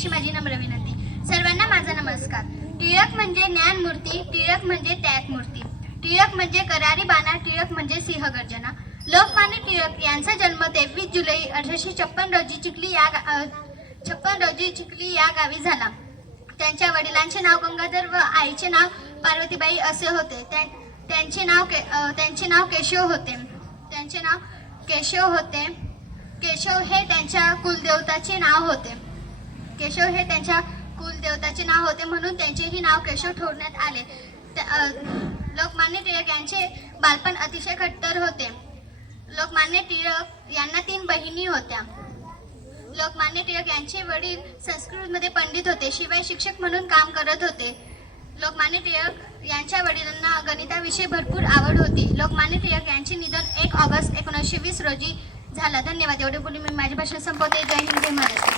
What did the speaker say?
अशी माझी नम्र विनंती. सर्वांना माझा नमस्कार. टिळक म्हणजे ज्ञानमूर्ती टिळक म्हणजे त्यागमूर्ती. टिळक म्हणजे करारी बाणा टिळक म्हणजे सिंहगर्जना. लोकमान्य टिळक यांचा जन्म तेवीस जुलै अठराशे छप्पन रोजी चिखली या गा- छप्पन रोजी चिखली या गावी झाला. त्यांच्या वडिलांचे नाव गंगाधर व आईचे नाव पार्वतीबाई असे होते. त्यांचे नाव के त्यांचे नाव केशव होते. त्यांचे नाव केशव होते. केशव हे त्यांच्या कुलदेवताचे नाव होते. केशव हे त्यांच्या कुलदेवताचे नाव होते म्हणून त्यांचेही नाव केशव ठेवण्यात आले. त्या- लोकमान्य टिळक यांचे बालपण अतिशय खट्टर होते. लोकमान्य टिळक यांना तीन बहिणी होत्या. लोकमान्य टिळक यांचे वडील संस्कृतमध्ये पंडित होते शिवाय शिक्षक म्हणून काम करत होते. लोकमान्य टिळक यांच्या वडिलांना गणिताविषयी भरपूर आवड होती. लोकमान्य टिळक यांचे निधन एक ऑगस्ट एकोणीसशे वीस रोजी झालं. धन्यवाद. एवढे बोलून मी माझी भाषण संपवते. जय हिंद जय महाराष्ट्र.